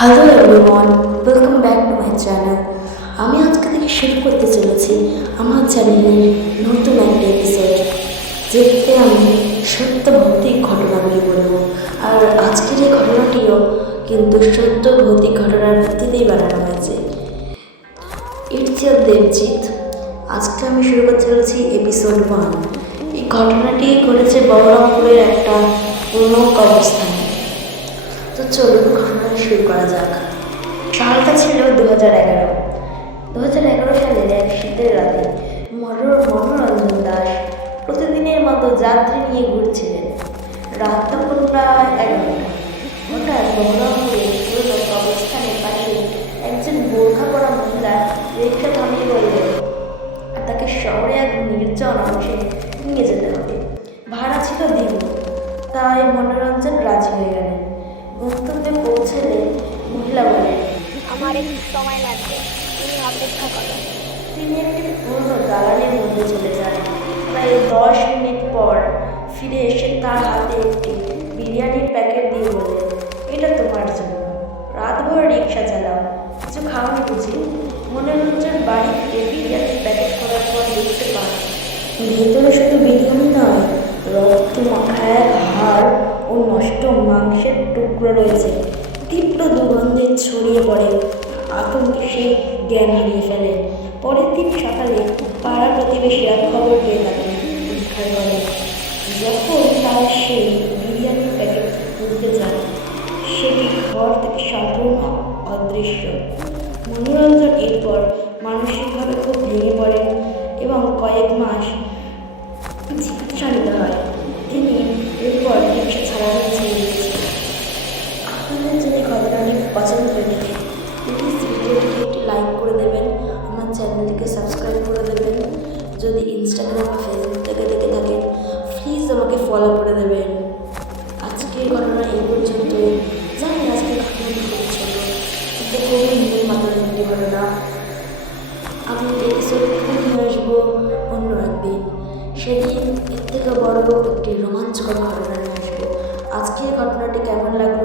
Hello everyone, welcome back to my channel. আমি আজকে থেকে শুরু করতে চলেছি আমার চ্যানেলের নতুন একটা এপিসোড, যেটাতে আমি সত্য ভৌতিক ঘটনাগুলি বলবো। আর আজকের এই ঘটনাটিও কিন্তু সত্য ভৌতিক ঘটনার ভিত্তিতেই বানানো হয়েছে। It's your Debjit. আজকে আমি শুরু করতে চলেছি এপিসোড 1। এই ঘটনাটি ঘটেছে বহরমপুরের একটা পুরনো কবরস্থানে। তো চলুন ঘটনাটা শুরু করা যাক। সালটা ছিল 2011। 2011 সালের এক শীতের রাতে মনোরঞ্জন দাস প্রতিদিনের মতো যাত্রী নিয়ে ঘুরছিলেন। রাত তখন প্রায় 11টা। হঠাৎ বহরমপুরের পুরনো কবরস্থানের পাশে একজন বোরখা পরা মহিলা রিক্সা থামিয়ে বললেন তাকে শহরে এক নির্জন অংশে নিয়ে যেতে হবে। ভাড়া ছিল দ্বিগুণ, তাই মনোরঞ্জন রাজি হয়ে গেলেন। গন্তব্যে পৌঁছলে মহিলা বলেন, আমার একটু সময় লাগবে, তুমি অপেক্ষা করো। তিনি একটি পুরনো দালানের মধ্যে চলে যান। প্রায় 10 মিনিট পর ফিরে এসে তার হাতে একটি বিরিয়ানির প্যাকেট দিয়ে বললেন, এটা তোমার জন্য। রাতভর রিক্সা চালাও, কিছু খাওয়ানি বুঝি? মনোরঞ্জন বাড়ি থেকে বিরিয়ানির প্যাকেট করার পর দেখতে পান ভেতরে শুধু বিরিয়ানি নয়, রক্ত মাখা এক হাড় ও নষ্ট মাংসের টুকরো রয়েছে। তীব্র দুর্গন্ধে ছড়িয়ে পড়ে। আতঙ্কে সে জ্ঞান হারিয়ে ফেলে। পরের দিন সকালে পাড়া প্রতিবেশীরা খবর পেয়ে থাকেন উদ্ধার করে। যখন তারা সেই বিরিয়ানির প্যাকেট তুলতে যায়, সেটি ঘর থেকে সম্পূর্ণ অদৃশ্য। মনোরঞ্জন এরপর মানসিকভাবে খুব ভেঙে পড়েন এবং কয়েক মাস চিকিৎসা নিতে হয়। তিনি এরপর রিক্সা ছাড়ানো ছেড়ে দিয়েছেন। আপনাদের যদি ঘটনাটি পছন্দ হয়ে থাকে, প্লিজ ভিডিওটিকে একটি লাইক করে দেবেন, আমার চ্যানেলটিকে সাবস্ক্রাইব করে দেবেন। যদি ইনস্টাগ্রাম বা ফেসবুক থেকে দেখে থাকেন, প্লিজ আমাকে ফলো করে দেবেন। আজকের ঘটনা এই পর্যন্তই। জানি আজকের ঘটনাটি খুব ছোট, কিন্তু খুবই মূল মাত্রার একটি ঘটনা। আমি এপিসোড নিয়ে আসবো অন্য একদিন। সেদিন এর থেকে বড় একটি রোমাঞ্চকর ঘটনা নিয়ে আসবো। আজকের ঘটনাটি কেমন লাগলো